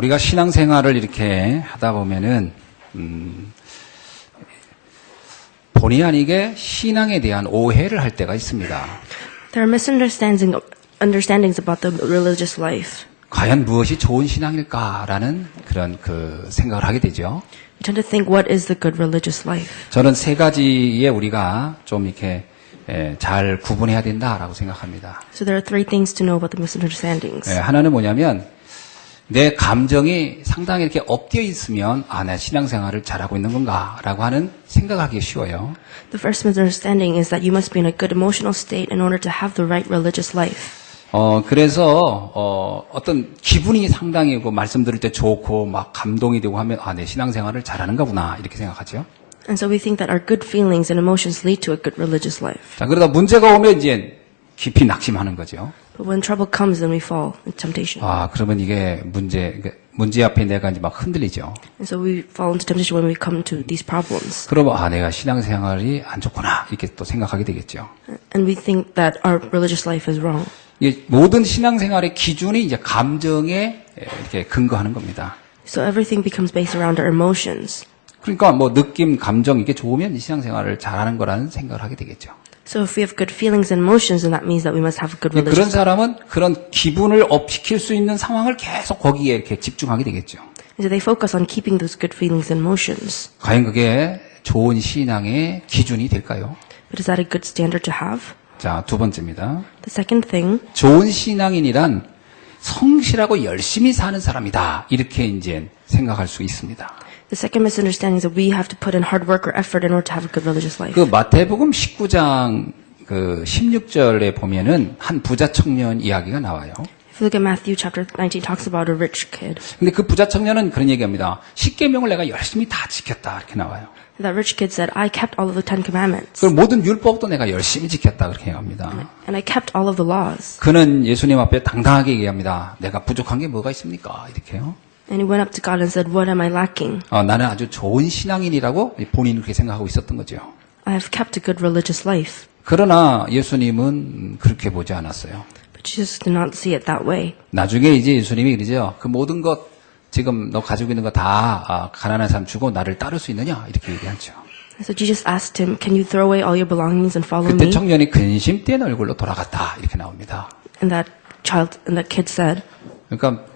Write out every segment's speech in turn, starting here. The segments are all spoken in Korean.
우리가 신앙생활을 이렇게 하다 보면은 본의 아니게 신앙에 대한 오해를 할 때가 있습니다. There are misunderstandings about the religious life. 과연 무엇이 좋은 신앙일까라는 그런 생각을 하게 되죠. We tend to think, what is the good religious life? 저는 세 가지에 우리가 좀 이렇게 잘 구분해야 된다라고 생각합니다. So there are three things to know about the misunderstandings. 하나는 뭐냐면 내 감정이 상당히 이렇게 업되어 있으면 내 신앙생활을 잘하고 있는 건가라고 하는 생각하기 쉬워요. The first misunderstanding is that you must be in a good emotional state in order to have the right religious life. 그래서 어떤 기분이 상당히 말씀 들을 때 좋고 막 감동이 되고 하면 내 신앙생활을 잘하는가 보나 이렇게 생각하죠. And so we think that our good feelings and emotions lead to a good religious life. 자, 그러다 문제가 오면 이제 깊이 낙심하는 거죠. But when trouble comes, then we fall in temptation. 그러면 이게 문제 앞에 내가 이제 막 흔들리죠. And so we fall into temptation when we come to these problems. 그러면 내가 신앙생활이 안 좋구나 이렇게 또 생각하게 되겠죠. And we think that our religious life is wrong. 이게 모든 신앙생활의 기준이 이제 감정에 이렇게 근거하는 겁니다. So everything becomes based around our emotions. 그러니까 느낌, 감정 이게 좋으면 이 신앙생활을 잘하는 거라는 생각을 하게 되겠죠. So if we have good feelings and emotions, then that means that we must have a good 그런 religious life. 사람은 그런 기분을 업시킬 수 있는 상황을 계속 거기에 이렇게 집중하게 되겠죠. And so they focus on keeping those good feelings and emotions. 과연 그게 좋은 신앙의 기준이 될까요? But is that a good standard to have? 자, 두 번째입니다. The second thing, 좋은 신앙인이란 성실하고 열심히 사는 사람이다. 이렇게 이제 생각할 수 있습니다. the second misunderstanding is that we have to put in hard work or effort in order to have a good religious life. 그 마태복음 19장 16절에 보면은 한 부자 청년 이야기가 나와요. If you look at Matthew chapter 19, it talks about a rich kid. 근데 그 부자 청년은 그런 얘기합니다. 십계명을 내가 열심히 다 지켰다. 이렇게 나와요. That rich kid said, I kept all of the Ten Commandments. 그리고 모든 율법도 내가 열심히 지켰다. 그렇게 얘기합니다. And I kept all of the laws. 그는 예수님 앞에 당당하게 얘기합니다. 내가 부족한 게 뭐가 있습니까? 이렇게요. And he went up to God and said, what am I lacking? 나는 아주 좋은 신앙인이라고 본인은 그렇게 생각하고 있었던 거죠. I have kept a good religious life. 그러나 예수님은 그렇게 보지 않았어요. But Jesus did not see it that way. 나중에 이제 예수님이 그러죠. 그 모든 것 지금 너 가지고 있는 거 다 가난한 사람 주고 나를 따를 수 있느냐? 이렇게 얘기하죠. So Jesus asked him, can you throw away all your belongings and follow 그때 me? 청년이 근심 뗀 얼굴로 돌아갔다. 이렇게 나옵니다. And that kid said, 그러니까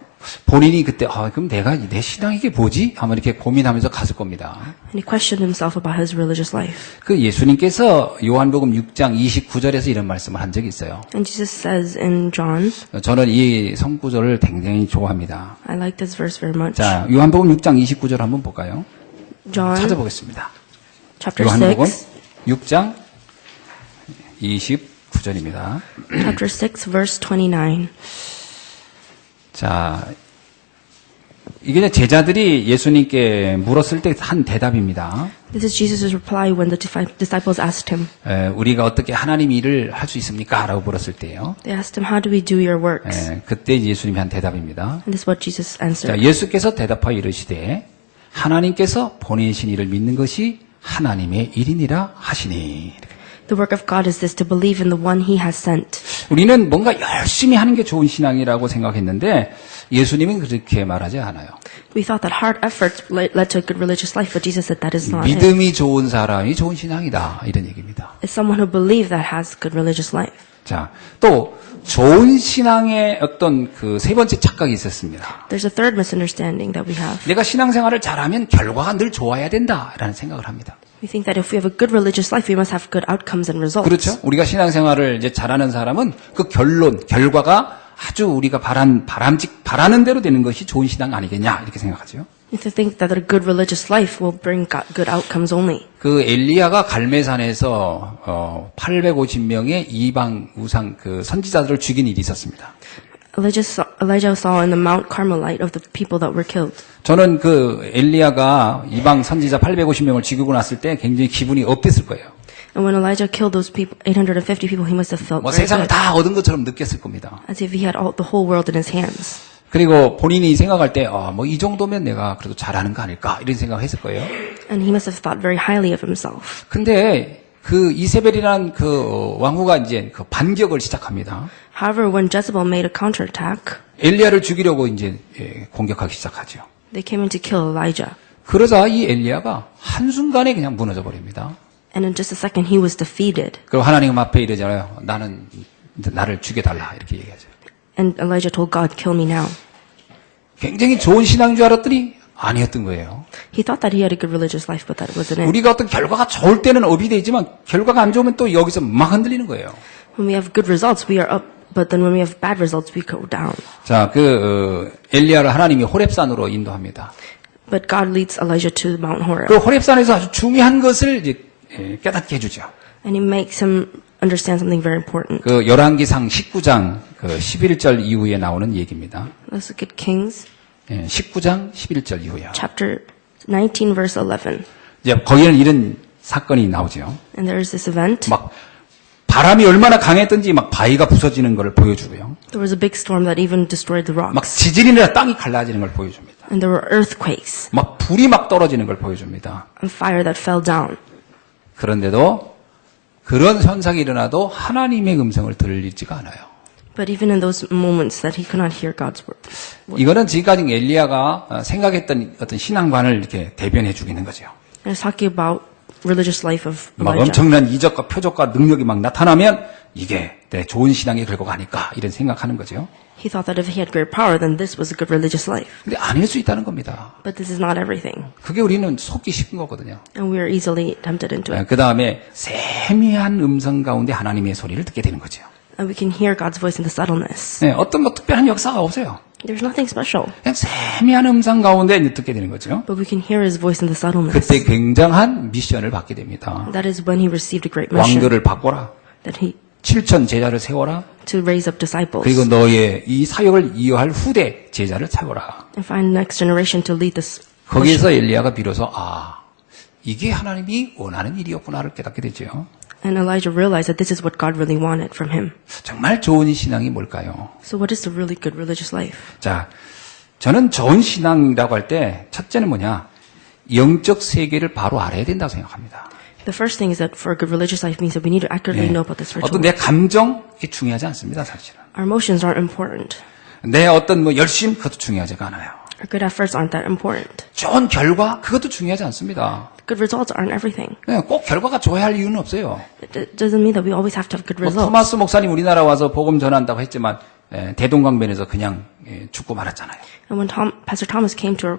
본인이 그때 그럼 내가 내 신앙이 이게 뭐지? 아마 이렇게 고민하면서 갔을 겁니다. and he questioned himself about his religious life. 그 예수님께서 요한복음 6장 29절에서 이런 말씀을 한 적이 있어요. And Jesus says in John, 저는 이 성구절을 굉장히 좋아합니다. I like this verse very much. 자, 요한복음 6장 29절 한번 볼까요? John 찾아보겠습니다. chapter 요한복음 6, 6장 29절입니다. chapter 6, verse 29. 자, 이게 제자들이 예수님께 물었을 때 한 대답입니다. This is Jesus' reply when the disciples asked him. 우리가 어떻게 하나님 일을 할 수 있습니까? 라고 물었을 때요. They asked him, how do we do your works? 그때 예수님이 한 대답입니다. And this is what Jesus 자, answered. 예수께서 대답하여 이르시되 하나님께서 보내신 이를 믿는 것이 하나님의 일이니라 하시니. The work of God is this, to believe in the one he has sent. 우리는 뭔가 열심히 하는 게 좋은 신앙이라고 생각했는데 예수님은 그렇게 말하지 않아요. We thought that hard effort led to a good religious life, but Jesus said that is not it. 믿음이 좋은 사람이 좋은 신앙이다. 이런 얘기입니다. It's someone who believes that has good religious life. 자, 또 좋은 신앙의 어떤 그 세 번째 착각이 있었습니다. There's a third misunderstanding that we have. 내가 신앙생활을 잘하면 결과가 늘 좋아야 된다라는 생각을 합니다. We think that if we have a good religious life, we must have good outcomes and results. 그렇죠? 우리가 신앙생활을 이제 잘하는 사람은 그 결과가 아주 우리가 바라는 대로 되는 것이 좋은 신앙 아니겠냐 이렇게 생각하죠. We think that a good religious life will bring good outcomes only. 그 엘리야가 갈매산에서 850명의 이방 우상 그 선지자들을 죽인 일이 있었습니다. Elijah saw in the Mount Carmelite of the people that were killed. 저는 그 엘리야가 이방 선지자 850명을 죽이고 났을 때 굉장히 기분이 업됐을 거예요. And when Elijah killed those people, 850 people, he must have felt 뭐 very 세상을 good, 다 얻은 것처럼 느꼈을 겁니다. as if he had the whole world in his hands. 그리고 본인이 생각할 때, 뭐 이 정도면 내가 그래도 잘하는 거 아닐까 이런 생각을 했을 거예요. And he must have thought very highly of himself. 근데 그 이세벨이라는 그 왕후가 이제 그 반격을 시작합니다. However, when Jezebel made a counterattack, 엘리야를 죽이려고 이제 공격하기 시작하죠. They came in to kill Elijah. 그러자 이 엘리야가 한순간에 그냥 무너져 버립니다. And in just a second, he was defeated. 그리고 하나님 앞에 이러잖아요. 나는 나를 죽여달라 이렇게 얘기하죠. And Elijah told God, kill me now. 굉장히 좋은 신앙인 줄 알았더니 아니었던 거예요. He thought that he had a good religious life, but that wasn't it. 우리가 어떤 결과가 좋을 때는 업이 되지만 결과가 안 좋으면 또 여기서 막 흔들리는 거예요. When we have good results, we are up. But then when we have bad results, we go down. 자, 엘리야를 하나님이 호렙산으로 인도합니다. But God leads Elijah to Mount Horeb. 그 호렙산에서 아주 중요한 것을 이제 깨닫게 해주죠. And he makes him understand something very important. 그 열왕기상 19장 11절 이후에 나오는 얘기입니다. Let's look at Kings, 19장 11절 이후요. chapter 19, verse 11. 이제 거기에는 이런 사건이 나오죠. And there is this event. 막 바람이 얼마나 강했던지 막 바위가 부서지는 걸 보여주고요. There was a big storm that even destroyed the 막 rocks. 지진이 나 땅이 갈라지는 걸 보여줍니다. And there were earthquakes 막 불이 막 떨어지는 걸 보여줍니다. and fire that fell down. 그런데도 그런 현상이 일어나도 하나님의 음성을 들리지가 않아요. But even in those moments that he could not hear God's word. 이거는 지금까지 엘리야가 생각했던 어떤 신앙관을 이렇게 대변해 주고 있는 거죠. And it's talking about religious life of 막 Elijah. 엄청난 이적과 표적과 능력이 막 나타나면 이게 내 좋은 신앙의 결과가 아닐까 이런 생각하는 거죠. He thought that if he had great power, then this was a good religious life. 근데 아닐 수 있다는 겁니다. But this is not everything. 그게 우리는 속기 쉽은 거거든요. And we are easily tempted into it. 그 다음에 세미한 음성 가운데 하나님의 소리를 듣게 되는 거죠. And we can hear God's voice in the subtleness. 어떤 뭐 특별한 역사가 없어요. There's nothing special. 그냥 세미한 음성 가운데 이제 듣게 되는 거죠. But we can hear his voice in the subtleness. 그때 굉장한 미션을 받게 됩니다. That is when he received a great mission. 왕들을 바꿔라. That he 7천 제자를 세워라. to raise up disciples. 그리고 너의 이 사역을 이어할 후대 제자를 세워라. And find next generation to lead this. 거기에서 엘리야가 비로소 이게 하나님이 원하는 일이었구나를 깨닫게 되죠. And Elijah realized that this is what God really wanted from him. 정말 좋은 신앙이 뭘까요? So what is the really good religious life? 자, 저는 좋은 신앙이라고 할 때 첫째는 뭐냐? 영적 세계를 바로 알아야 된다고 생각합니다. The first thing is that for a good religious life means that we need to accurately know about the spiritual 어떤 내 감정 이게 중요하지 않습니다, 사실은. Our emotions aren't important. 내 어떤 뭐 열심 그것도 중요하지가 않아요. Our good efforts aren't that important. 좋은 결과 그것도 중요하지 않습니다. Good results aren't everything. 꼭 결과가 좋아야 할 이유는 없어요. It doesn't mean that we always have to have good 뭐 results. 토마스 목사님 우리나라 와서 복음 전한다고 했지만 대동강변에서 그냥 죽고 말았잖아요. And when Pastor Thomas came to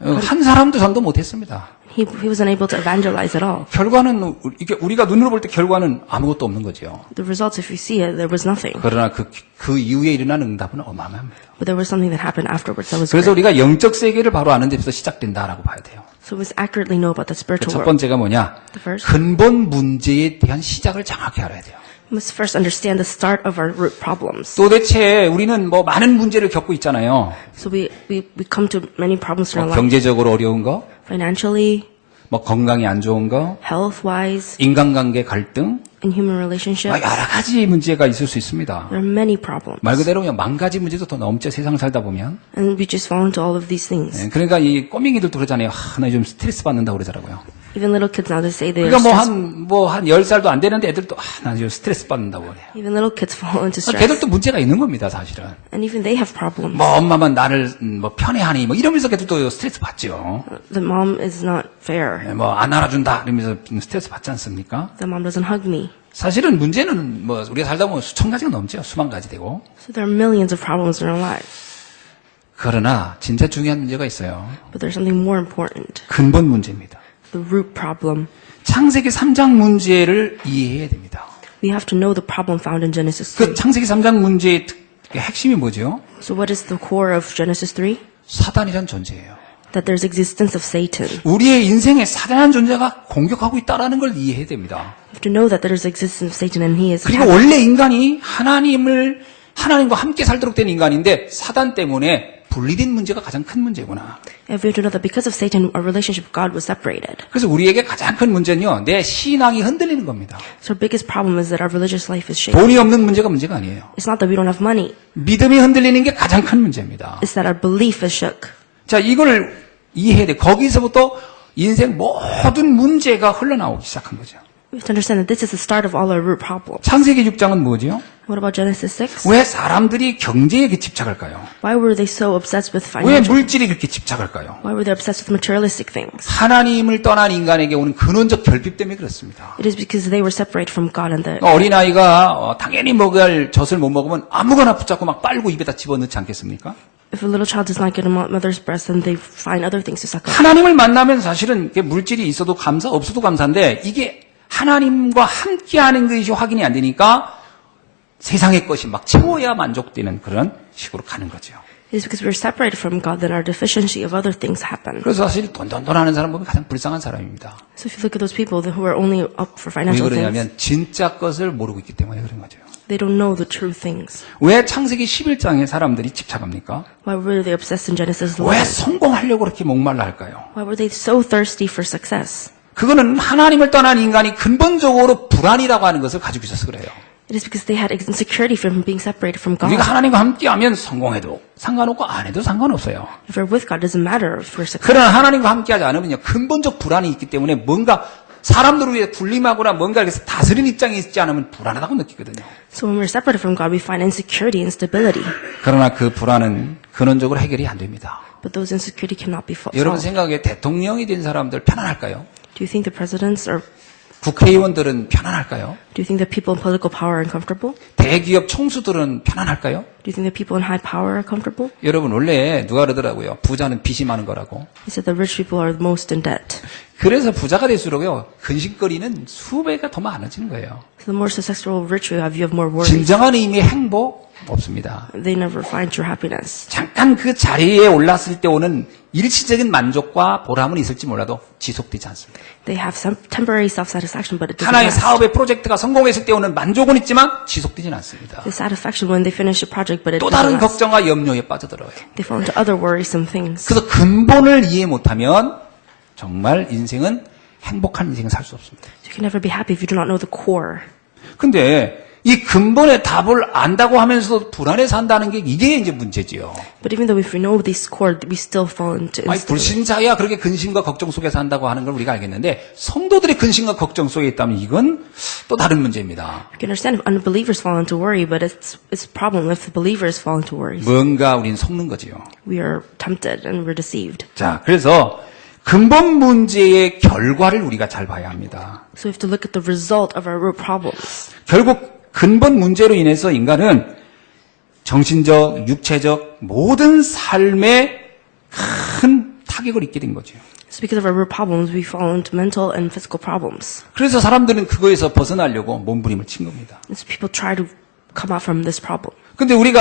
한 사람도 전도 못했습니다. he wasn't able to evangelize at all. 결과는 이게 우리가 눈으로 볼 때 결과는 아무것도 없는 거죠. The results, if you see it, there was nothing. 그러나 그 이후에 일어난 응답은 어마어마합니다. But there was something that happened afterwards that was 그래서 great. 우리가 영적 세계를 바로 아는 데부터 시작된다라고 봐야 돼요. So we must accurately know about the spiritual 첫 world. 번째가 뭐냐? The first, 근본 문제에 대한 시작을 정확히 알아야 돼요. we must first understand the start of our root problems. 도대체 우리는 뭐 많은 문제를 겪고 있잖아요. So we come to many problems in our 뭐 life. 경제적으로 어려운 거, Financially, 뭐 건강이 안 좋은 거, health-wise, 인간관계 갈등, in human relationships. 여러 가지 문제가 있을 수 있습니다. There are many problems. 말 그대로 그냥 만 가지 문제도 더 넘죠. 세상 살다 보면. And we just fall into all of these things. 그러니까 이 꼬맹이들도 그러잖아요. 나 요즘 스트레스 받는다고 그러더라고요. Even little kids now, they say they are 그러니까 stressed. 한 10살도 안 되는데 애들도 나 요즘 스트레스 받는다고 그래요. Even little kids fall into stress. 걔들도 문제가 있는 겁니다, 사실은. And even they have problems. 뭐 엄마만 나를 뭐 편애하니 뭐 이러면서 걔들도 스트레스 받죠. The mom is not fair. 뭐 안 알아준다 이러면서 스트레스 받지 않습니까? The mom doesn't hug me. 사실은 문제는 뭐 우리가 살다 보면 수천 가지가 넘죠. 수만 가지 되고. So there are millions of problems in our lives. 그러나 진짜 중요한 문제가 있어요. But there's something more important. 근본 문제입니다. The root problem. 창세기 3장 문제를 이해해야 됩니다. We have to know the problem found in Genesis 그 3. 창세기 3장 문제의 핵심이 뭐죠? So what is the core of Genesis 3? 사단이란 존재예요. That there's existence of Satan. 우리의 인생에 사단이라는 존재가 공격하고 있다는 걸 이해해야 됩니다. You have to know that there's existence of Satan and he is 그리고 attacking. 원래 인간이 하나님과 함께 살도록 된 인간인데 사단 때문에 분리된 문제가 가장 큰 문제구나. And we have to know that because of Satan, our relationship with God was separated. 그래서 우리에게 가장 큰 문제는요. 내 신앙이 흔들리는 겁니다. So our biggest problem is that our religious life is shaken. 돈이 없는 문제가 아니에요. It's not that we don't have money. 믿음이 흔들리는 게 가장 큰 문제입니다. It's that our belief is shook. 자, 이걸 이해해야 돼. 거기서부터 인생 모든 문제가 흘러나오기 시작한 거죠. We have to understand that this is the start of all our root problems. 창세기 6장은 뭐죠? What about Genesis 6? 왜 사람들이 경제에 이렇게 집착할까요? Why were they so obsessed with 왜 financial? 물질에 그렇게 집착할까요? Why were they obsessed with materialistic things? 하나님을 떠난 인간에게 오는 근원적 결핍 때문에 그렇습니다. It is because they were separated from God and the 어린아이가 당연히 먹을 젖을 못 먹으면 아무거나 붙잡고 막 빨고 입에다 집어넣지 않겠습니까? if a little child does not get a mother's breast, then they find other things to suck up. 하나님을 만나면 사실은 이게 물질이 있어도 감사, 없어도 감사인데 이게 하나님과 함께하는 것이 확인이 안 되니까 세상의 것이 막 채워야 만족되는 그런 식으로 가는 거죠. It is because we're separated from God that our deficiency of other things happen. 그래서 사실 돈 하는 사람 보면 가장 불쌍한 사람입니다. So if you look at those people who are only up for 왜 financial things, 그러냐면 진짜 것을 모르고 있기 때문에 그런 거죠. they don't know the true things. 왜 창세기 11장에 사람들이 집착합니까? Why were they obsessed in Genesis 왜 11? 성공하려고 그렇게 목말라 할까요? Why were they so thirsty for success? 그거는 하나님을 떠난 인간이 근본적으로 불안이라고 하는 것을 가지고 있어서 그래요. It is because they had insecurity from being separated from God. 우리가 하나님과 함께하면 성공해도 상관없고 안 해도 상관없어요. If we're with God, it doesn't matter if we're successful. 그러나 하나님과 함께하지 않으면요 근본적 불안이 있기 때문에 뭔가 사람들을 위해 군림하거나 뭔가 이렇게 다스리는 입장에 있지 않으면 불안하다고 느끼거든요. So when we're separated from God, we find insecurity and instability. 그러나 그 불안은 근원적으로 해결이 안 됩니다. But those insecurity cannot be 여러분 solved. 생각에 대통령이 된 사람들 편안할까요? Do you think the presidents are? 국회의원들은 편안할까요? Do you think the people in political power are uncomfortable? 대기업 총수들은 편안할까요? Do you think the people in high power are comfortable? 여러분 원래 누가 그러더라고요. 부자는 빚이 많은 거라고. He said the rich people are the most in debt. 그래서 부자가 될수록요 근심거리는 수배가 더 많아지는 거예요. So the more successful rich you have more worries. 진정한 의미의 행복 없습니다. They never find true happiness. 잠깐 그 자리에 올랐을 때 오는 일시적인 만족과 보람은 있을지 몰라도 지속되지 않습니다. They have some temporary self-satisfaction, but it doesn't 하나의 last. 사업의 프로젝트가 성공했을 때 오는 만족은 있지만 지속되지는 않습니다. The satisfaction when they finish a project, but it 또 doesn't 다른 last. 걱정과 염려에 빠져들어요. They fall into other worrisome things. 그래서 근본을 이해 못하면 정말 인생은 행복한 인생을 살 수 없습니다. You can never be happy if you do not know the core. 근데 이 근본의 답을 안다고 하면서도 불안해 산다는 게 이게 이제 문제지요. But even though if we know this core, we still fall into 아니, instability. 불신자야 그렇게 근심과 걱정 속에 산다고 하는 걸 우리가 알겠는데 성도들이 근심과 걱정 속에 있다면 이건 또 다른 문제입니다. You can understand if unbelievers fall into worry, but it's a problem if the believers fall into worries. 뭔가 우린 속는 거지요. We are tempted and we're deceived. 자, 그래서 근본 문제의 결과를 우리가 잘 봐야 합니다. So we have to look at the result of our root problems. 결국 근본 문제로 인해서 인간은 정신적, 육체적 모든 삶에 큰 타격을 입게 된 거죠. So because of our root problems, we fall into mental and physical problems. 그래서 사람들은 그거에서 벗어나려고 몸부림을 친 겁니다. And so people try to come out from this problem. 근데 우리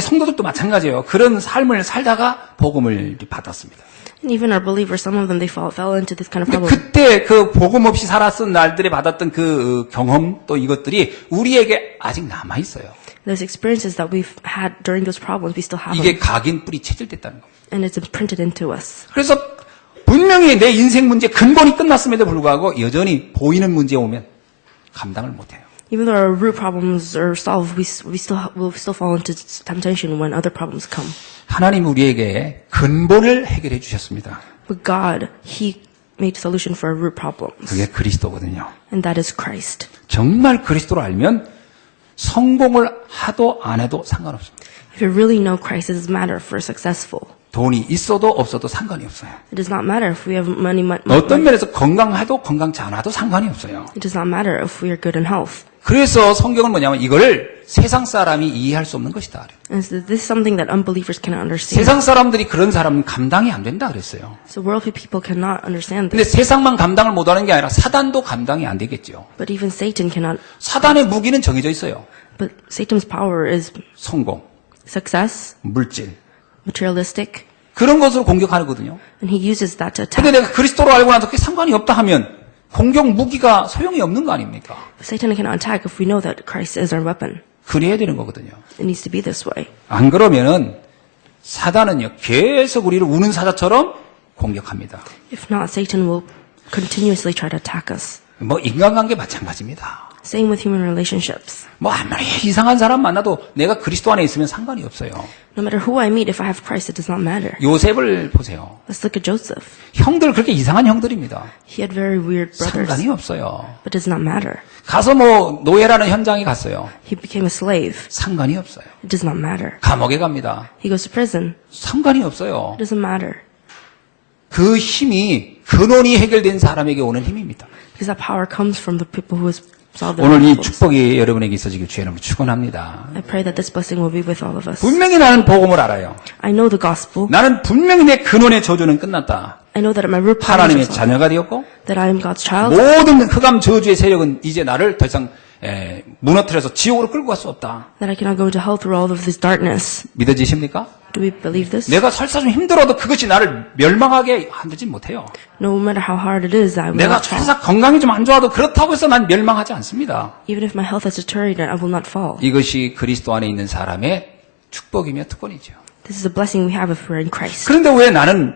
성도들도 마찬가지예요. 그런 삶을 살다가 복음을 받았습니다. And even our believers, some of them, they fell into this kind of 근데 problem. 그때 그 복음 없이 살았던 날들에 받았던 그 경험 또 이것들이 우리에게 아직 남아 있어요. Those experiences that we've had during those problems, we still have 이게 them. 각인 뿌리 체질됐다는 겁니다. And it's imprinted into us. 그래서 분명히 내 인생 문제 근본이 끝났음에도 불구하고 여전히 보이는 문제 오면 감당을 못해요. Even though our root problems are solved, we'll still fall into temptation when other problems come. 하나님 우리에게 근본을 해결해 주셨습니다. But God, He made a solution for our root problems. 그게 그리스도거든요. And that is Christ. 정말 그리스도를 알면 성공을 하도 안 해도 상관없습니다. If you really know Christ, it doesn't matter if we're successful. 돈이 있어도 없어도 상관이 없어요. It does not matter if we have money. 어떤 면에서 건강해도 건강치 않아도 상관이 없어요. It does not matter if we are good in health. 그래서 성경은 뭐냐면 이걸 세상 사람이 이해할 수 없는 것이다. And so this is something that unbelievers cannot understand. 세상 사람들이 그런 사람은 감당이 안 된다 그랬어요. So worldly people cannot understand 근데 this. 세상만 감당을 못하는 게 아니라 사단도 감당이 안 되겠죠. But even Satan cannot. 사단의 무기는 정해져 있어요. But Satan's power is 성공, success, 물질 materialistic, 그런 것으로 공격하거든요. and he uses that to 근데 attack. 내가 그리스도로 알고 나서 그게 상관이 없다 하면 공격 무기가 소용이 없는 거 아닙니까? Satan cannot attack if we know that Christ is our weapon. 그래야 되는 거거든요. It needs to be this way. 안 그러면은 사단은요 계속 우리를 우는 사자처럼 공격합니다. If not, Satan will continuously try to attack us. 뭐 인간관계 마찬가지입니다. Same with human relationships. 뭐 아무리 이상한 사람 만나도 내가 그리스도 안에 있으면 상관이 없어요. No matter who I meet, if I have Christ, it does not matter. 요셉을 보세요. Let's look at Joseph. 형들 그렇게 이상한 형들입니다. He had very weird brothers, 상관이 없어요. but it does not matter. 가서 뭐 노예라는 현장에 갔어요. He became a slave. 상관이 없어요. It does not matter. 감옥에 갑니다. He goes to prison. 상관이 없어요. It doesn't matter. 그 힘이 근원이 해결된 사람에게 오는 힘입니다. Because that power comes from the people who has solved their 오늘 이 problems. 축복이 여러분에게 있어지길 주의 이름으로 축원합니다. I pray that this blessing will be with all of us. 분명히 나는 복음을 알아요. I know the gospel. 나는 분명히 내 근원의 저주는 끝났다. I know that my root problems 하나님의 are solved. 자녀가 되었고 That I am God's child. 모든 흑암 저주의 세력은 이제 나를 더 이상 무너뜨려서 지옥으로 끌고 갈 수 없다. That I cannot go to hell through all of this darkness. 믿어지십니까? Do we believe this? 내가 설사 좀 힘들어도 그것이 나를 멸망하게 만들지 못해요. No matter how hard it is, I will 내가 not fall. 설사 건강이 좀 안 좋아도 그렇다고 해서 난 멸망하지 않습니다. Even if my health has deteriorated, I will not fall. 이것이 그리스도 안에 있는 사람의 축복이며 특권이죠. This is a blessing we have if we're in Christ. 그런데 왜 나는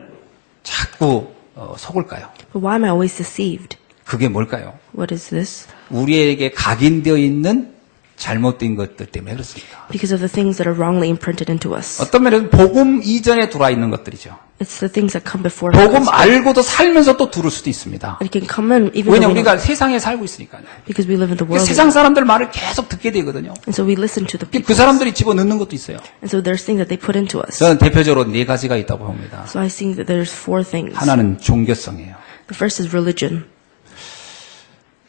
자꾸 속을까요? But why am I always deceived? 그게 뭘까요? What is this? 우리에게 각인되어 있는 잘못된 것들 때문에 그렇습니다. Because of the things that are wrongly imprinted into us. 어떤 면에서 복음 이전에 들어와 있는 것들이죠. It's the things that come before 복음 us. 알고도 살면서 또 들을 수도 있습니다. It can come in even 왜냐 though 우리가 세상에 살고 있으니까요. because we live in the world. 세상 사람들 말을 계속 듣게 되거든요. And so we listen to the 그 people. 사람들이 집어넣는 것도 있어요. And so there's things that they put into us. 저는 대표적으로 네 가지가 있다고 봅니다. So I think that there's four things. 하나는 종교성이에요. The first is religion.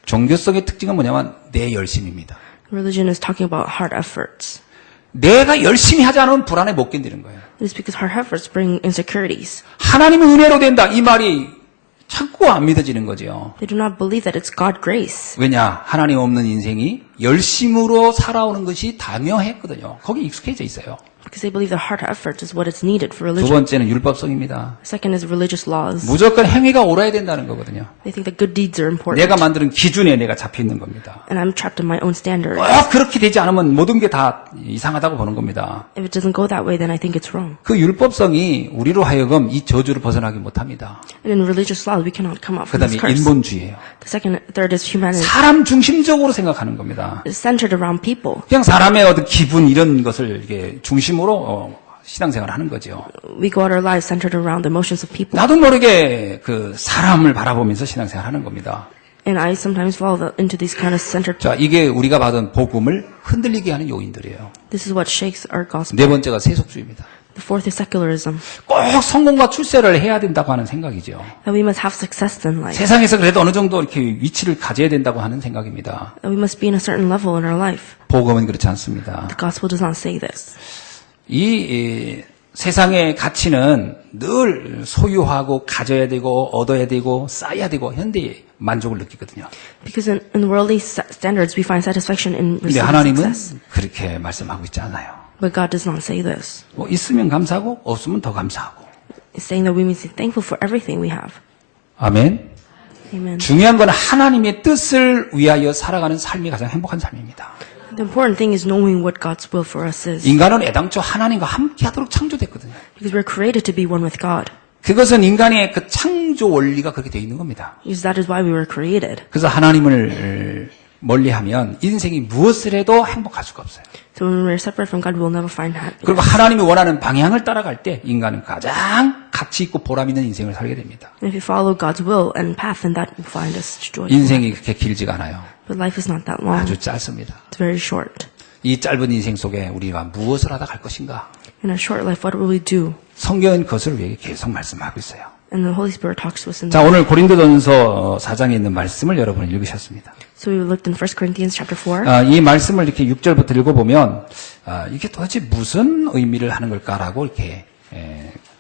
종교성의 특징은 뭐냐면 내 열심입니다. Religion is talking about hard efforts. 내가 열심히 하지 않으면 불안에 못 견디는 거예요. It's because hard efforts bring insecurities. 하나님의 은혜로 된다 이 말이 자꾸 안 믿어지는 거죠. They do not believe that it's God grace. 왜냐? 하나님 없는 인생이 열심으로 살아오는 것이 당연했거든요. 거기 익숙해져 있어요. Because they believe that hard effort is what is needed for 두 religion. 번째는 율법성입니다. Second is religious laws. 무조건 행위가 옳아야 된다는 거거든요. They think that good deeds are important. 내가 만드는 기준에 내가 잡혀 있는 겁니다. And I'm trapped in my own standards. 꼭 그렇게 되지 않으면 모든 게 다 이상하다고 보는 겁니다. If it doesn't go that way, then I think it's wrong. 그 율법성이 우리로 하여금 이 저주를 벗어나기 못합니다. And in religious laws, we cannot come out 그 from this 다음에 curse. 인본주의예요. Third is humanity. 사람 중심적으로 생각하는 겁니다. It's centered around people. 그냥 사람의 어떤 기분 이런 것을 이렇게 중심으로 신앙생활을 하는 거죠. We go out our lives centered around the emotions of people. 나도 모르게 그 사람을 바라보면서 신앙생활 하는 겁니다. And I sometimes fall into these kind of centered. 자, 이게 우리가 받은 복음을 흔들리게 하는 요인들이에요. This is what shakes our gospel. 네 번째가 세속주의입니다. The fourth is secularism. 꼭 성공과 출세를 해야 된다고 하는 생각이죠. That we must have success in life. 세상에서 그래도 어느 정도 이렇게 위치를 가져야 된다고 하는 생각입니다. That we must be in a certain level in our life. 복음은 그렇지 않습니다. The gospel does not say this. 이 세상의 가치는 늘 소유하고 가져야 되고 얻어야 되고 쌓아야 되고 현대의 만족을 느끼거든요. Because in worldly standards, we find satisfaction in 근데 receiving 하나님은 success. 그렇게 말씀하고 있지 않아요. But God does not say this. 뭐 있으면 감사하고 없으면 더 감사하고. It's saying that we must be thankful for everything we have. 아멘. Amen. 중요한 건 하나님의 뜻을 위하여 살아가는 삶이 가장 행복한 삶입니다. The important thing is knowing what God's will for us is. 인간은 애당초 하나님과 함께하도록 창조됐거든요. Because we're created to be one with God. 그것은 인간의 그 창조 원리가 그렇게 되어 있는 겁니다. Because that is why we were created. 그래서 하나님을 멀리하면 인생이 무엇을 해도 행복할 수가 없어요. So when we're separate from God, we'll never find happiness. 그리고 하나님이 원하는 방향을 따라갈 때 인간은 가장 가치 있고 보람 있는 인생을 살게 됩니다. And if you follow God's will and path, then that will find us joyful. 인생이 그렇게 길지가 않아요. But life is not that long. 아주 짧습니다. It's very short. 이 짧은 인생 속에 우리가 무엇을 하다 갈 것인가? In our short life, what will we do? 성경은 그것을 위해 계속 말씀하고 있어요. And the Holy Spirit talks to us in 자, that. 오늘 고린도전서 4장에 있는 말씀을 여러분 읽으셨습니다. So we looked in 1 Corinthians chapter 4. 이 말씀을 이렇게 6절부터 읽어보면 이게 도대체 무슨 의미를 하는 걸까라고 이렇게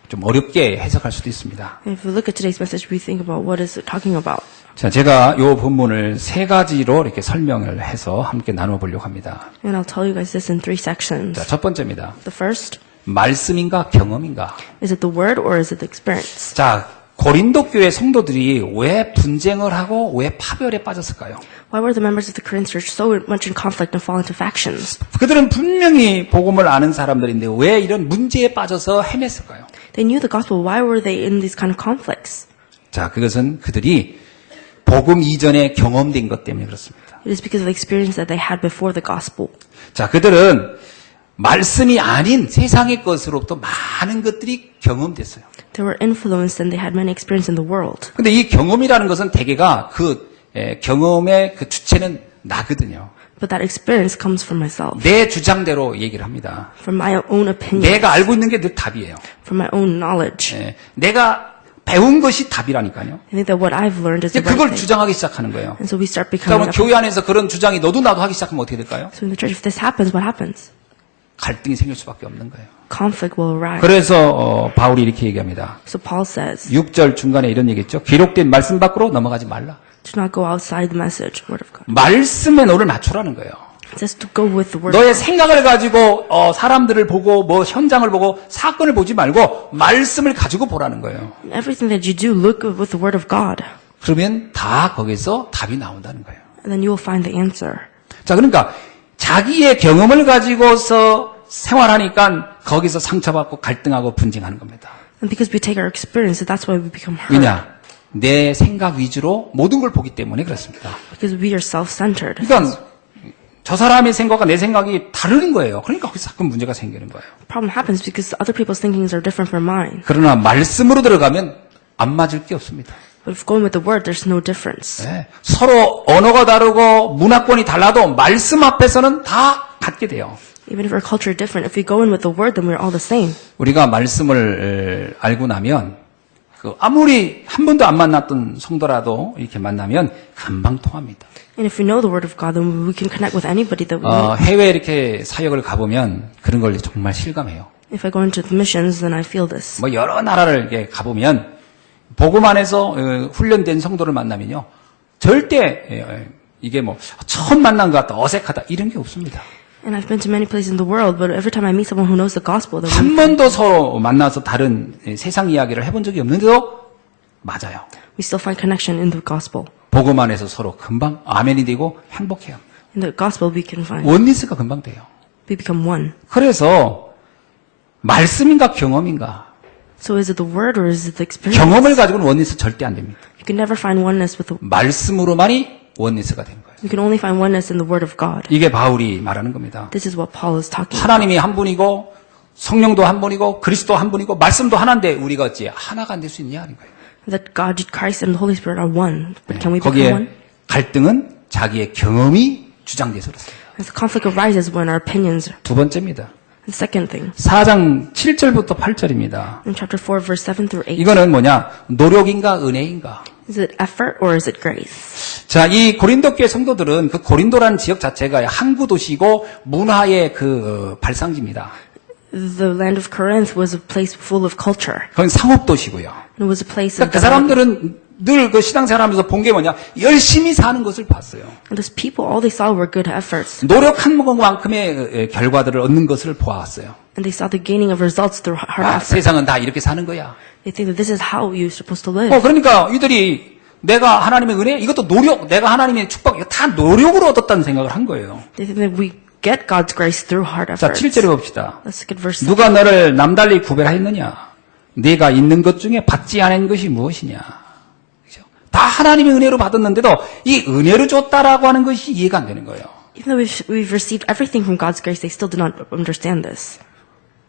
좀 어렵게 해석할 수도 있습니다. And if we look at today's message, we think about what is it talking about. 자, 제가 이 본문을 세 가지로 이렇게 설명을 해서 함께 나눠 보려고 합니다. And I'll tell you guys this in 3 sections. 자, 첫 번째입니다. The first, 말씀인가 경험인가? is it the word or is it the experience? 자, 고린도 교회 성도들이 왜 분쟁을 하고 왜 파별에 빠졌을까요? Why were the members of the Corinth church so much in conflict and fall into factions? 그들은 분명히 복음을 아는 사람들인데 왜 이런 문제에 빠져서 헤맸을까요? They knew the gospel. Why were they in these kind of conflicts? 자, 그것은 그들이 복음 이전에 경험된 것 때문에 그렇습니다. It is because of the experience that they had before the gospel. 자, 그들은 말씀이 아닌 세상의 것으로부터 많은 것들이 경험됐어요. They were influenced and they had many experience in the world. 근데 이 경험이라는 것은 대개가 경험의 그 주체는 나거든요. But that experience comes from myself, 내 주장대로 얘기를 합니다. from my own opinion, 내가 알고 있는 게 늘 답이에요. from my own knowledge. 예, 내가 배운 것이 답이라니까요. I think that what I've learned is 이제 the right 그걸 thing. 주장하기 시작하는 거예요. And so we start 그러면 becoming a 교회 안에서 그런 주장이 너도 나도 하기 시작하면 어떻게 될까요? So in the church, if this happens, what happens? 갈등이 생길 수밖에 없는 거예요. Conflict will arise. 그래서 바울이 이렇게 얘기합니다. So Paul says, 6절 중간에 이런 얘기했죠. 기록된 말씀 밖으로 넘어가지 말라. do not go outside the message, word of God. 말씀에 너를 맞추라는 거예요. It says to go with the word. 너의 생각을 가지고 사람들을 보고 뭐 현장을 보고 사건을 보지 말고 말씀을 가지고 보라는 거예요. Everything that you do, look with the word of God. 그러면 다 거기서 답이 나온다는 거예요. And then you will find the answer. 자, 그러니까 자기의 경험을 가지고서 생활하니까 거기서 상처받고 갈등하고 분쟁하는 겁니다. And because we take our experience, that's why we become hurt. 왜냐? 내 생각 위주로 모든 걸 보기 때문에 그렇습니다. Because we are self-centered. 그러니까 저 사람의 생각과 내 생각이 다른 거예요. 그러니까 거기서 자꾸 문제가 생기는 거예요. Problem happens because other people's thinkings are different from mine. 그러나 말씀으로 들어가면 안 맞을 게 없습니다. But if going with the word, there's no difference. 네. 서로 언어가 다르고 문화권이 달라도 말씀 앞에서는 다 같게 돼요. Even if our culture is different, if we go in with the word, then we're all the same. 우리가 말씀을 알고 나면 아무리 한 번도 안 만났던 성도라도 이렇게 만나면 금방 통합니다. And if we know the word of God, then we can connect with anybody that we meet. 해외 이렇게 사역을 가보면 그런 걸 정말 실감해요. If I go into the missions, then I feel this. 뭐 여러 나라를 이렇게 가보면 복음 안에서 훈련된 성도를 만나면요, 절대 이게 뭐 처음 만난 것 같다, 어색하다 이런 게 없습니다. And I've been to many places in the world, but every time I meet someone who knows the gospel, then 한 번도 서로 만나서 다른 세상 이야기를 해본 적이 없는데도 맞아요. we still find connection in the gospel. 복음 안에서 서로 금방 아멘이 되고 행복해요. In the gospel, we can find, 원리스가 금방 돼요. we become one. 그래서 말씀인가 경험인가? So is it the word or is it the experience? 경험을 가지고는 원리스 절대 안 됩니다. You can never find oneness with the, 말씀으로만이 원리스가 되는 거예요. you can only find oneness in the word of God. 이게 바울이 말하는 겁니다. This is what Paul is talking about. 하나님이 한 분이고 성령도 한 분이고 그리스도 한 분이고 말씀도 하나인데 우리가 어찌 하나가 안 될 수 있냐 하는 거예요. That God, Christ, and the Holy Spirit are one. But can we become 거기에 one? 갈등은 자기의 경험이 주장돼서 그렇습니다. And the conflict arises when our opinions. 두 번째입니다. The second thing, 4장 7절부터 8절입니다. in chapter 4, verse 7 through 8, 이거는 뭐냐? 노력인가 은혜인가? is it effort or is it grace? 자, 이 고린도 교회 성도들은 그 고린도라는 지역 자체가 항구 도시고 문화의 발상지입니다. The land of Corinth was a place full of culture. 그건 상업 도시고요. It was a place 그러니까 of 그 사람들은 늘 그 신앙생활하면서 본 게 뭐냐? 열심히 사는 것을 봤어요. And those people, all they saw were good efforts. 노력한 것만큼의 결과들을 얻는 것을 보았어요. And they saw the gaining of results through hard 아, effort. 세상은 다 이렇게 사는 거야. They think that this is how you're supposed to live. 그러니까 이들이 내가 하나님의 은혜, 이것도 노력, 내가 하나님의 축복, 이거 다 노력으로 얻었다는 생각을 한 거예요. They think that we get God's grace through hard 자, efforts. 7절에 봅시다. Let's look at verse 7. 누가 너를 남달리 구별하였느냐? 네가 있는 것 중에 받지 않은 것이 무엇이냐? 그죠? 다 하나님의 은혜로 받았는데도 이 은혜로 줬다라고 하는 것이 이해가 안 되는 거예요. Even though we've received everything from God's grace, they still do not understand this.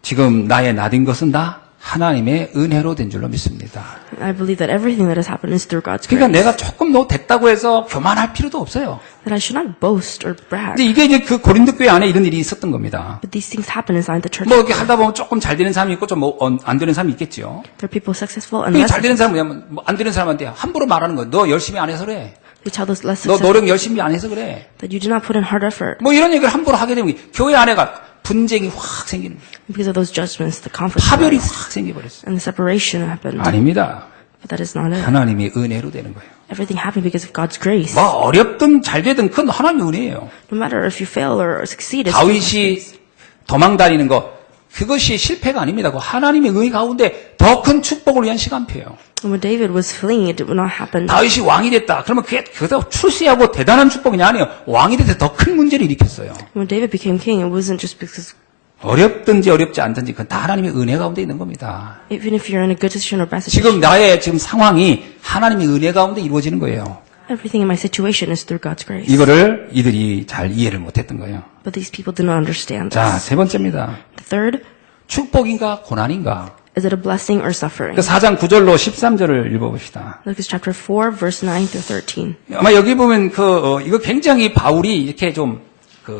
지금 나의 나된 것은 다 하나님의 은혜로 된 줄로 믿습니다. I believe that everything that has happened is through God's 그러니까 grace. 내가 조금 더 됐다고 해서 교만할 필요도 없어요. That I should not boast or brag. 근데 이게 이제 그 고린도 교회 안에 이런 일이 있었던 겁니다. But these things happen inside the church. 뭐 이렇게 하다 보면 조금 잘 되는 사람이 있고 좀 안 되는 사람이 있겠죠. There are people successful and 그 less 잘 되는 successful. 사람은 뭐안 되는 사람한테 함부로 말하는 거예요. 너 열심히 안 해서 그래. They tell those less 너 successful 노력 열심히 안 해서 그래. that you do not put in hard effort. 뭐 이런 얘기를 함부로 하게 되면 교회 안에가 분쟁이 확 생기는 거예요. Because of those judgments, the conflict 파별이 arises, 확 생겨버렸어요. and the separation happened. 아닙니다. But that is not it. 하나님의 은혜로 되는 거예요. Everything happened because of God's grace. 뭐 어렵든 잘 되든 그건 하나님의 은혜예요. No matter if you fail or succeed, it's through God's 다윗이 grace. 도망 다니는 거 그것이 실패가 아닙니다. 그 하나님의 은혜 가운데 더 큰 축복을 위한 시간표예요. And when David was fleeing, it did not happen. 다윗이 왕이 됐다. 그러면 그게 그저 출세하고 대단한 축복이 아니에요. 왕이 돼서 더 큰 문제를 일으켰어요. When David became king, it wasn't just because 어렵든지 어렵지 않든지 그건 다 하나님의 은혜 가운데 있는 겁니다. even if you're in a good position or bad situation, 지금 나의 지금 상황이 하나님의 은혜 가운데 이루어지는 거예요. Everything in my situation is through God's grace. 이거를 이들이 잘 이해를 못했던 거예요. But these people did not understand 자, this. 세 번째입니다. The third, 축복인가 고난인가? is it a blessing or suffering? 그 4장 9절로 13절을 읽어봅시다. Leviticus chapter 4, verse 9 through 13. 아마 여기 보면 이거 굉장히 바울이 이렇게 좀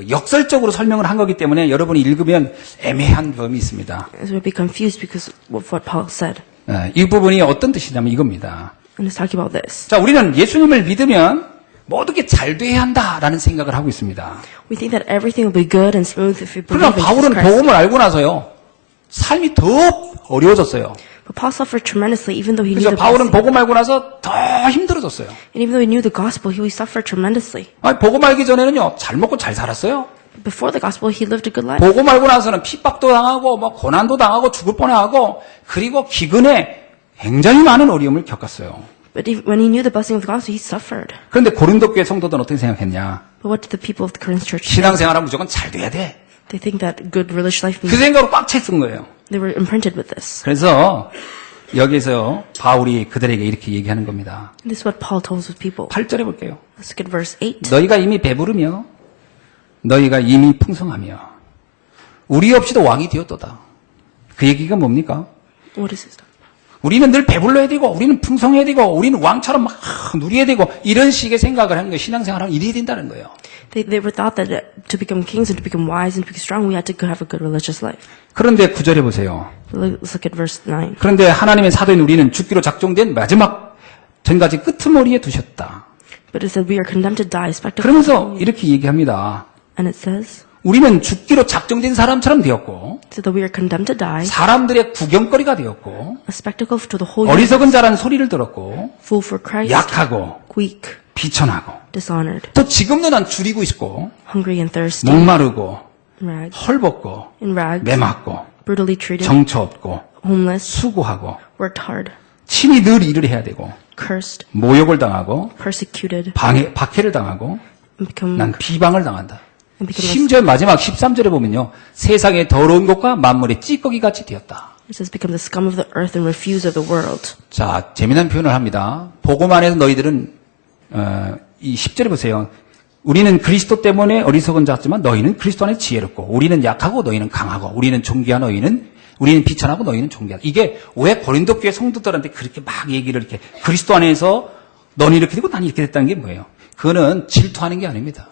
역설적으로 설명을 한 거기 때문에 여러분이 읽으면 애매한 점이 있습니다. So we'll be confused because of what Paul said. 이 부분이 어떤 뜻이냐면 이겁니다. And it's talking about this. 자, 우리는 예수님을 믿으면 모든 게 잘 돼야 한다라는 생각을 하고 있습니다. We think that everything will be good and smooth if we 그러나 believe in Jesus 바울은 Christ. 복음을 알고 나서요, 삶이 더 어려워졌어요. But Paul suffered tremendously even though he knew 그래서 the 바울은 blessing. 복음 알고 나서 더 힘들어졌어요. And even though he knew the gospel, he suffered tremendously. 아니, 복음 알기 전에는요, 잘 먹고 잘 살았어요. Before the gospel, he lived a good life. 복음 알고 나서는 핍박도 당하고, 고난도 당하고, 죽을 뻔하고, 그리고 기근에 굉장히 많은 어려움을 겪었어요. But when he knew the blessing of the gospel, he suffered. 그런데 고린도 교회 성도들은 어떻게 생각했냐? But what did the people of the Corinth church think? 신앙생활은 무조건 잘 돼야 돼. They think that good religious life 그 means 생각으로 꽉 찼던 거예요. they were imprinted with this. 그래서 여기서 바울이 그들에게 이렇게 얘기하는 겁니다. And this is what Paul tells his people. 8절에 볼게요. Let's look at verse 8. 너희가 이미 배부르며 너희가 이미 풍성하며 우리 없이도 왕이 되었도다. 그 얘기가 뭡니까? What is this? 우리는 늘 배불러야 되고 우리는 풍성해야 되고 우리는 왕처럼 막 누려야 되고 이런 식의 생각을 하는 거예요. 신앙생활하면 이래야 된다는 거예요. They were thought that to become kings and to become wise and to be strong, we had to have a good religious life. 그런데 9절에 보세요. Let's look at verse 9. 그런데 하나님의 사도인 우리는 죽기로 작정된 마지막 전까지 끄트머리에 두셨다. But it said we are condemned to die, spectacle. 그러면서 이렇게 얘기합니다. And it says, 우리는 죽기로 작정된 사람처럼 되었고 so that we are condemned to die, 사람들의 구경거리가 되었고 a spectacle to the whole universe, 어리석은 자라는 소리를 들었고 fool for Christ, 약하고 weak, 비천하고 dishonored, 또 지금도 난 줄이고 있고 hungry and thirsty, 목마르고 in rags, 헐벗고 in rags, 매맞고 brutally treated, 정처 없고 homeless, 수고하고 worked hard, 친히 늘 일을 해야 되고 cursed, 모욕을 당하고 persecuted, 박해를 당하고 and become 난 비방을 당한다. and become 심지어 마지막 13절에 보면요. 세상의 더러운 것과 만물의 찌꺼기 같이 되었다. it says become the scum of the earth and refuse of the world. 자, 재미난 표현을 합니다. 복음 안에서 너희들은 이 10절에 보세요. 우리는 그리스도 때문에 어리석은 자지만 너희는 그리스도 안에 지혜롭고 우리는 약하고 너희는 강하고 우리는 존귀하고 우리는 비천하고 너희는 존귀하다. 이게 왜 고린도 교회 성도들한테 그렇게 막 얘기를 이렇게 그리스도 안에서 너는 이렇게 되고 난 이렇게 됐다는 게 뭐예요? 그거는 질투하는 게 아닙니다.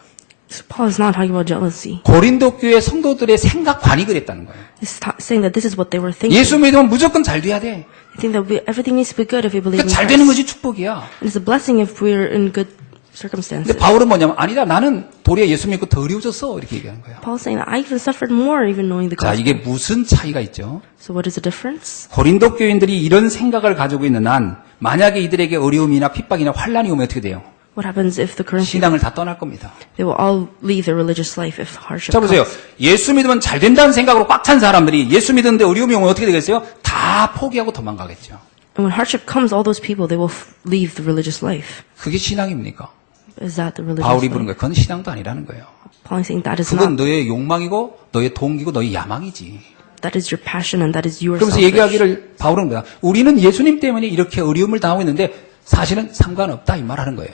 So Paul is not talking about jealousy. 고린도 교회 성도들의 생각관이 그랬다는 거예요. He's saying that this is what they were thinking. 예수 믿으면 무조건 잘 돼야 돼. They think that everything needs to be good if we believe in 그러니까 잘 되는 Christ. 것이 축복이야. And it's a blessing if we're in good 근데 circumstances. 바울은 뭐냐면 아니다. 나는 도리어 예수 믿고 더 어려워졌어. 이렇게 얘기하는 거예요. Paul's saying that I even suffered more even knowing the 자, gospel. 이게 무슨 차이가 있죠? So what is the difference? 고린도 교인들이 이런 생각을 가지고 있는 한 만약에 이들에게 어려움이나 핍박이나 환란이 오면 어떻게 돼요? What happens if the Corinthians, 신앙을 다 떠날 겁니다. they will all leave their religious life if hardship 자, 보세요. comes. 예수 믿으면 잘 된다는 생각으로 꽉 찬 사람들이 예수 믿는데 어려움이 오면 어떻게 되겠어요? 다 포기하고 도망가겠죠. And when hardship comes, all those people, they will leave the religious life. 그게 신앙입니까? Is that the religious 바울이 life? 부른 거예요. 그건 신앙도 아니라는 거예요. Paul is saying that is 그건 not, 너의 욕망이고 너의 동기고 너의 야망이지. that is your passion and that is your 그러면서 selfish. 얘기하기를 바울은 뭐야? 우리는 예수님 때문에 이렇게 어려움을 당하고 있는데 사실은 상관없다 이 말하는 거예요.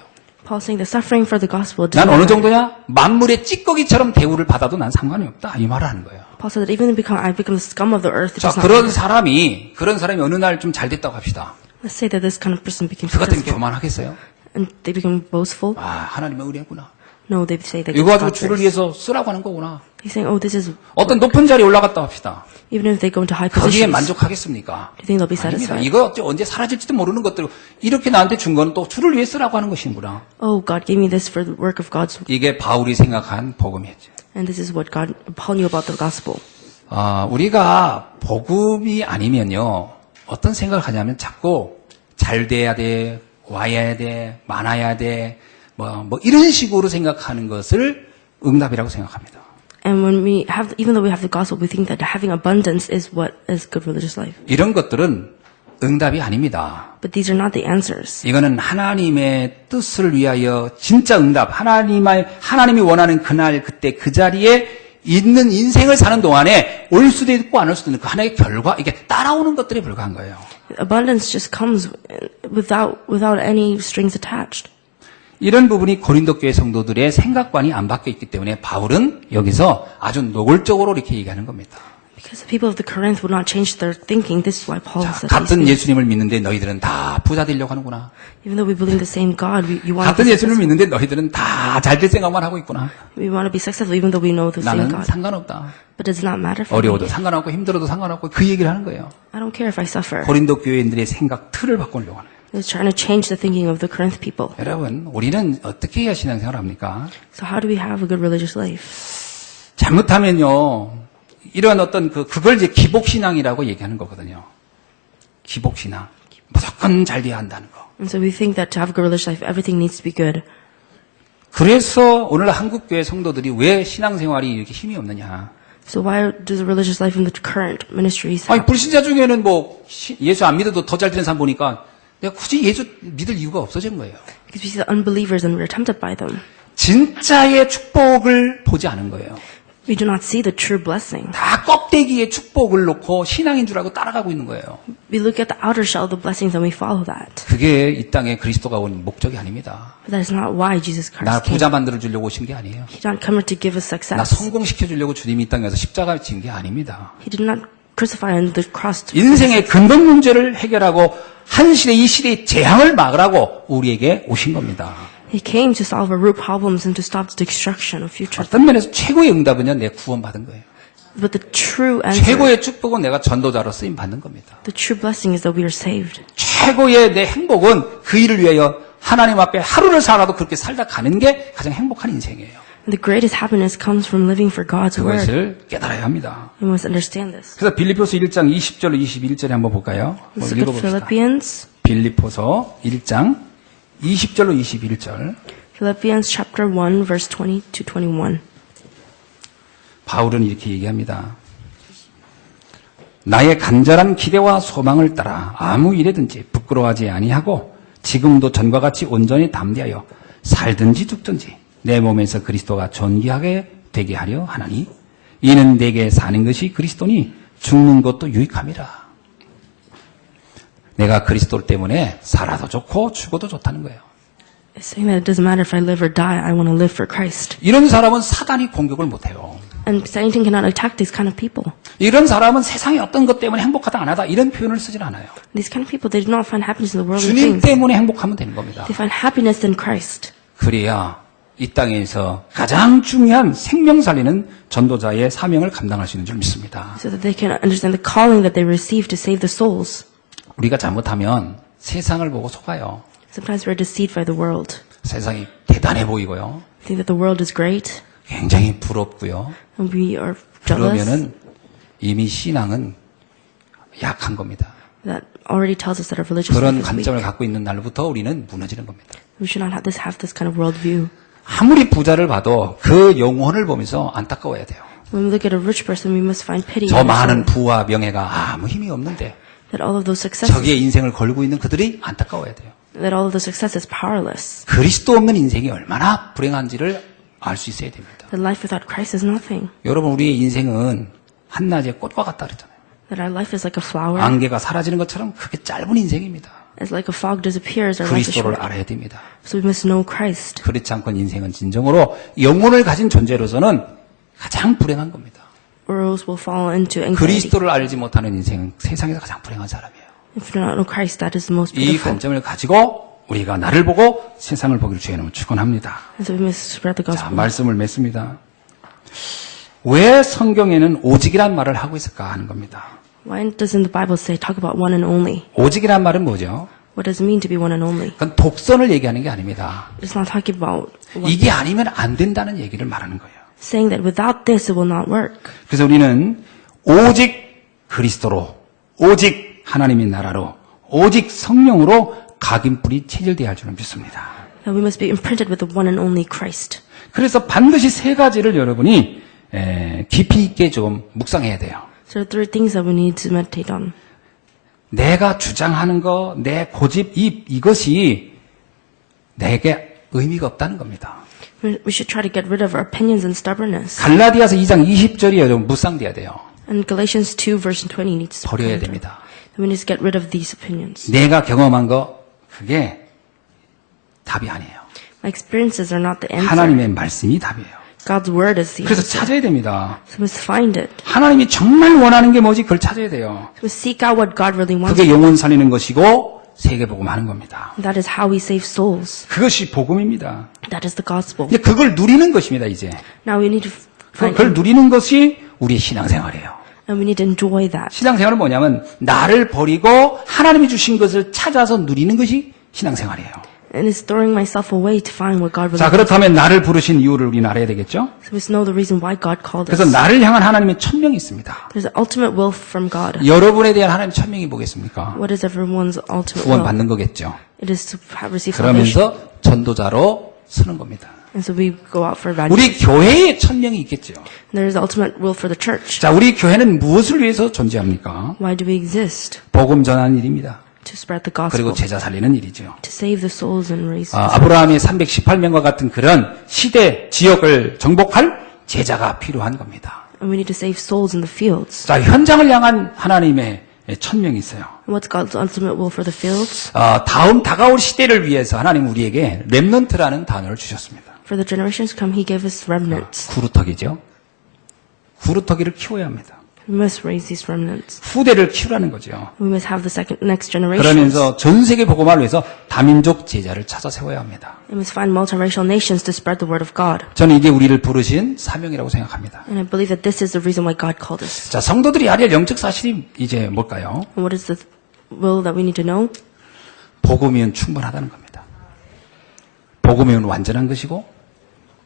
Paul saying that suffering for the gospel does 난 not 어느 matter. 정도냐? 만물의 찌꺼기처럼 대우를 받아도 난 상관이 없다 이 말을 하는 거예요. Paul said that even I become the scum of the earth, it 자, does not 그런 matter. 사람이 어느 날 좀 잘 됐다고 합시다. Let's say that this kind of person became 그것 때문에 successful 교만하겠어요? and they become boastful. 아, 하나님의 은혜구나. No, they say that 이거 it's 가지고 God's 주를 grace. 위해서 쓰라고 하는 거구나. He's saying, oh, this is, 어떤 높은 자리에 올라갔다 합시다. even if they go into high 거기에 positions, 만족하겠습니까? do you think they'll be 아닙니다. satisfied? 이거 언제 사라질지도 모르는 것들 이렇게 나한테 준 거는 또 주를 위해 쓰라고 하는 것이구나. Oh, God gave me this for the work of God's, 이게 바울이 생각한 복음이었죠. and this is what Paul knew about the gospel. 우리가 복음이 아니면요 어떤 생각을 하냐면 자꾸 잘 돼야 돼, 와야 돼, 많아야 돼, 뭐 이런 식으로 생각하는 것을 응답이라고 생각합니다. And when we have, even though we have the gospel, we think that having abundance is what is good religious life. 이런 것들은 응답이 아닙니다. But these are not the answers. 이거는 하나님의 뜻을 위하여 진짜 응답, 하나님이 원하는 그날 그때 그 자리에 있는 인생을 사는 동안에 올 수도 있고 안 올 수도 있는 그 하나의 결과, 이게 따라오는 것들에 불과한 거예요. Abundance just comes without any strings attached. 이런 부분이 고린도 교회 성도들의 생각관이 안 바뀌어 있기 때문에 바울은 여기서 아주 노골적으로 이렇게 얘기하는 겁니다. Because the people of the Corinth would not change their thinking, this is why Paul 자, said these 같은 things. 예수님을 믿는데 너희들은 다 부자 되려고 하는구나. Even though we believe in the same God, you want to 같은 be 예수님을 successful. 믿는데 너희들은 다 잘 될 생각만 하고 있구나. We want to be successful even though we know the same 나는 God. 상관없다. But does it not matter for 어려워도 me? 상관없고 힘들어도 상관없고 그 얘기를 하는 거예요. I don't care if I suffer. 고린도 교회인들의 생각 틀을 바꾸려고 하는 거예요. It's trying to change the thinking of the Corinth people. 여러분, 우리는 어떻게 해야 신앙생활을 합니까? So how do we have a good religious life? 잘못하면요, 이런 어떤 그걸 이제 기복신앙이라고 얘기하는 거거든요. 기복신앙. 무조건 잘 돼야 한다는 거. And so we think that to have a good religious life, everything needs to be good. 그래서 오늘 한국교회 성도들이 왜 신앙생활이 이렇게 힘이 없느냐. So why does the religious life in the current ministries 아니, have? 불신자 중에는 뭐, 예수 안 믿어도 더 잘 되는 사람 보니까 내가 굳이 예수 믿을 이유가 없어진 거예요. Because we see the unbelievers and we're tempted by them. 진짜의 축복을 보지 않은 거예요. We do not see the true blessing. 다 껍데기에 축복을 놓고 신앙인 줄 알고 따라가고 있는 거예요. We look at the outer shell of the blessings and we follow that. 그게 이 땅에 그리스도가 온 목적이 아닙니다. But that is not why Jesus 나 Christ came. 부자 만들어 주려고 오신 게 아니에요. He did not come here to give us 나 success. 성공시켜 주려고 주님이 이 땅에 와서 십자가를 진 게 아닙니다. He did not crucify on the cross to 인생의 근본 문제를 해결하고 한 시대 이 시대의 재앙을 막으라고 우리에게 오신 겁니다. He came to solve our root problems and to stop the destruction of future. 어떤 면에서 최고의 응답은요, 내가 구원받은 거예요. But the true answer, 최고의 축복은 내가 전도자로 쓰임 받는 겁니다. the true blessing is that we are saved. 최고의 내 행복은 그 일을 위하여 하나님 앞에 하루를 살아도 그렇게 살다 가는 게 가장 행복한 인생이에요. And the greatest happiness comes from living for God's word. 그것을 깨달아야 합니다. We must understand this. 그래서 빌립보서 1장 20절로 21절에 한번 볼까요? Let's 한번 look at 읽어봅시다. Philippians. 빌립보서 1장 20절로 21절. Philippians chapter 1 verse 20 to 21. 바울은 이렇게 얘기합니다. 나의 간절한 기대와 소망을 따라 아무 일에든지 부끄러워하지 아니하고 지금도 전과 같이 온전히 담대하여 살든지 죽든지 내 몸에서 그리스도가 존귀하게 되게 하려 하나니 이는 내게 사는 것이 그리스도니 죽는 것도 유익함이라. 내가 그리스도 때문에 살아도 좋고 죽어도 좋다는 거예요. It's saying that it doesn't matter if I live or die, I want to live for Christ. 이런 사람은 사단이 공격을 못해요. And Satan cannot attack these kind of people. 이런 사람은 세상의 어떤 것 때문에 행복하다 안 하다 이런 표현을 쓰질 않아요. These kind of people, they do not find happiness in the world of 주님 things. 때문에 행복하면 되는 겁니다. They find happiness in Christ. 그래야 이 땅에서 가장 중요한 생명 살리는 전도자의 사명을 감당할 수 있는 줄 믿습니다. So that they can understand the calling that they receive to save the souls. 우리가 잘못하면 세상을 보고 속아요. Sometimes we're deceived by the world. 세상이 대단해 보이고요. We think that the world is great. 굉장히 부럽고요. And we are jealous. 그러면은 이미 신앙은 약한 겁니다. That already tells us that our religious 그런 life is weak. 관점을 갖고 있는 날부터 우리는 무너지는 겁니다. We should not have this kind of worldview. 아무리 부자를 봐도 그 영혼을 보면서 안타까워야 돼요. When we look at a rich person, we must find pity. 저 in their 많은 soul. 부와 명예가 아무 힘이 없는데 That all of those successes, 저기에 인생을 걸고 있는 그들이 안타까워야 돼요. that all of the success is powerless. 그리스도 없는 인생이 얼마나 불행한지를 알 수 있어야 됩니다. That life without Christ is nothing. 여러분, 우리의 인생은 한낮의 꽃과 같다 그랬잖아요. That our life is like a flower. 안개가 사라지는 것처럼 그렇게 짧은 인생입니다. As like a fog disappears, our life is 그리스도를 short. 알아야 됩니다. So we must know Christ. 그렇지 않고는 인생은 진정으로 영혼을 가진 존재로서는 가장 불행한 겁니다. Or else we'll fall into anxiety. 그리스도를 알지 못하는 인생은 세상에서 가장 불행한 사람이에요. If we do not know Christ, that is the most 이 beautiful. 관점을 가지고 우리가 나를 보고 세상을 보기를 주의는 축원합니다. And so we must spread the 자, gospel. 말씀을 맺습니다. 왜 성경에는 오직이란 말을 하고 있을까 하는 겁니다. Why doesn't the Bible say talk about one and only? 오직이란 말은 뭐죠? What does it mean to be one and only? 그건 독선을 얘기하는 게 아닙니다. It's not talking about one, 이게 아니면 안 된다는 얘기를 말하는 거예요. saying that without this it will not work. 그래서 우리는 오직 그리스도로, 오직 하나님의 나라로, 오직 성령으로 각인뿔이 체질돼야 할 줄은 믿습니다. That we must be imprinted with the one and only Christ. 그래서 반드시 세 가지를 여러분이 깊이 있게 좀 묵상해야 돼요. So there are three things that we need to meditate on. 내가 주장하는 거, 내 고집, 이것이 내게 의미가 없다는 겁니다. We should try to get rid of our opinions and stubbornness. 갈라디아서 2장 20절이 좀 묵상돼야 돼요. And Galatians 2 verse 20 needs to be 버려야 pondered. 됩니다. We need to get rid of these opinions. 내가 경험한 거, 그게 답이 아니에요. My experiences are not the answer. 하나님의 말씀이 답이에요. God's word is the 그래서 answer. 찾아야 됩니다. So we must find it. 하나님이 정말 원하는 게 뭐지? 그걸 찾아야 돼요. So we seek out what God really wants. 그게 영혼 살리는 것이고 세계복음 하는 겁니다. That is how we save souls. 그것이 복음입니다. That is the gospel. 이제 그걸 누리는 것입니다. 이제 Now we need to find 그걸 누리는 것이 우리의 신앙생활이에요. and we need to enjoy that. 신앙생활은 뭐냐면 나를 버리고 하나님이 주신 것을 찾아서 누리는 것이 신앙생활이에요. And it's throwing myself away to find what God really 자, wants. 그렇다면 나를 부르신 이유를 우리는 알아야 되겠죠? So we must know the reason why God called 그래서 us. 나를 향한 하나님의 천명이 있습니다. There's an ultimate will from God. 여러분에 대한 하나님의 천명이 뭐겠습니까? What is everyone's ultimate 구원 will? 받는 거겠죠. It is to receive salvation. 그러면서 전도자로 서는 겁니다. And so we go out for evangelism. 우리 교회의 천명이 있겠죠. And there is ultimate will for the church. 자, 우리 교회는 무엇을 위해서 존재합니까? Why do we exist? 복음 전하는 일입니다. To spread the 그리고 gospel. 제자 살리는 일이죠. To save the souls and raise. 아브라함의 318명과 같은 그런 시대, 지역을 정복할 제자가 필요한 겁니다. And we need to save souls in the fields. 자, 현장을 향한 하나님의 천명이 있어요. And what's God's ultimate will for the fields? 다음 다가올 시대를 위해서 하나님 우리에게 렘넌트라는 단어를 주셨습니다. For the generations to come, He gave us remnants. 구루터기죠. 구루터기를 키워야 합니다. We must raise these remnants. 후대를 키우라는 거죠. We must have the next generation. 그러면서 전 세계 복음화를 위해서 다민족 제자를 찾아 세워야 합니다. We must find multiracial nations to spread the word of God. 저는 이게 우리를 부르신 사명이라고 생각합니다. And I believe that this is the reason why God called us. 자, 성도들이 알아야 할 영적 사실이 이제 뭘까요? And what is the will that we need to know? 복음이면 충분하다는 겁니다. 복음이면 완전한 것이고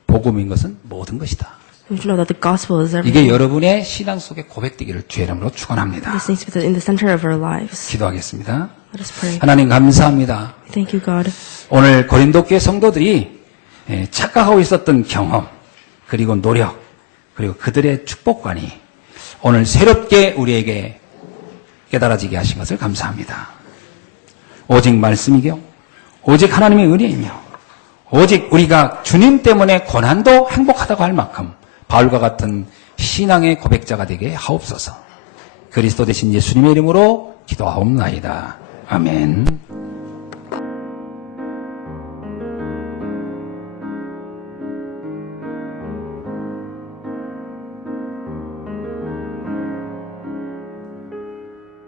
복음인 것은 모든 것이다. We need to know that the gospel is 이게 everything. 여러분의 신앙 속에 고백되기를 주의 이름으로 축원합니다. This needs to be in the center of our lives. 기도하겠습니다. Let us pray. 하나님 감사합니다. Thank you, God. 오늘 고린도 교회 성도들이 착각하고 있었던 경험, 그리고 노력, 그리고 그들의 축복관이 오늘 새롭게 우리에게 깨달아지게 하신 것을 감사합니다. 오직 말씀이요, 오직 하나님의 은혜이며, 오직 우리가 주님 때문에 고난도 행복하다고 할 만큼 바울과 같은 신앙의 고백자가 되게 하옵소서. 그리스도 대신 예수님의 이름으로 기도하옵나이다. 아멘.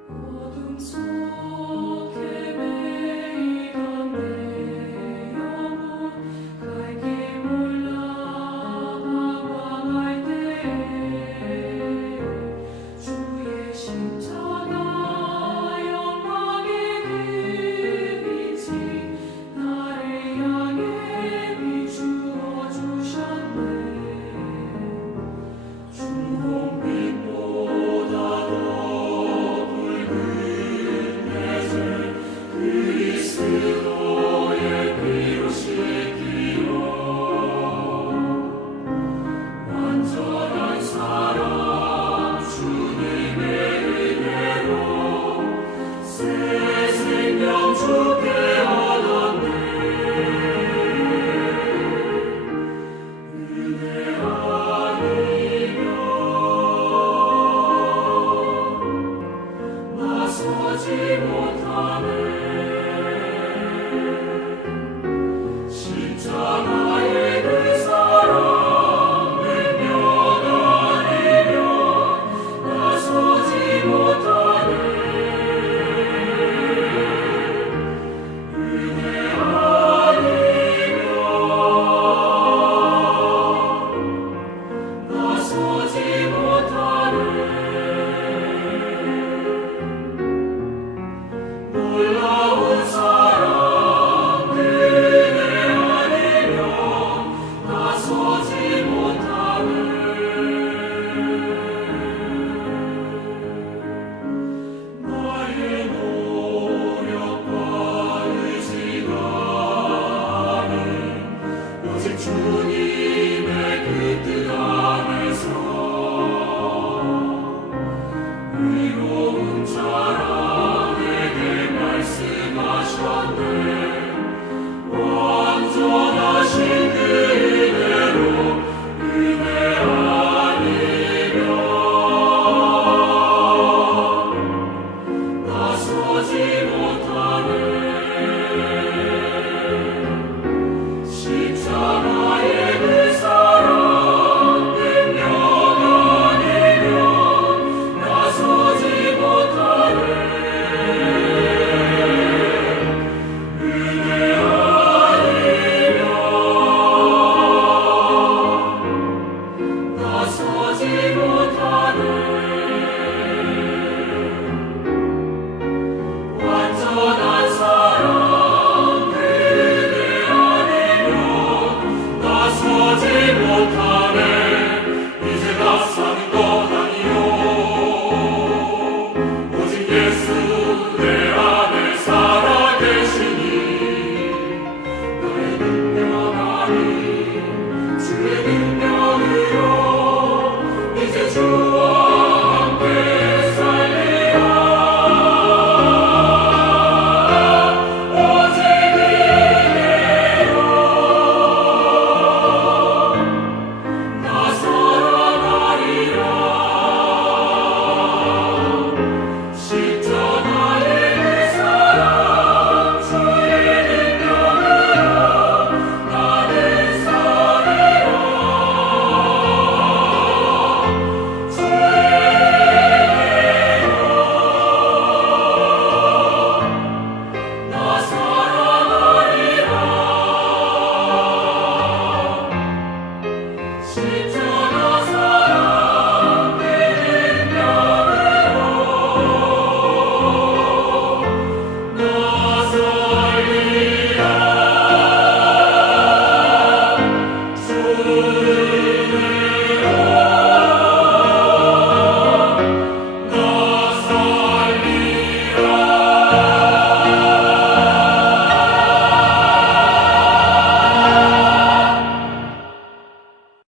어둠 속에 매이던 내 영혼 갈 길 몰라 방황할 때에 주의 십자가 영광의 그 빛이 나를 향해 비추어 주셨네. 주홍빛보다 더 붉은 내줄 그리스도의 피로 씻기어 완전한 사랑 주님의 은혜로 새 생명 주께 얻었네. 은혜 아니면 나서지 못하네. 십자가의 그 사랑 능력 아니면 나서지 못하네. 은혜 아니면 나서지 못하네. 놀라운 사랑 은혜 아니면 나서지 못하네. 나의 노력과 의지가 아닌 오직 주님의 그 뜻 안에서 의로운 자라 내게 말씀하셨네. 완전하신 그 은혜로 은혜 아니면 나서지 못하네.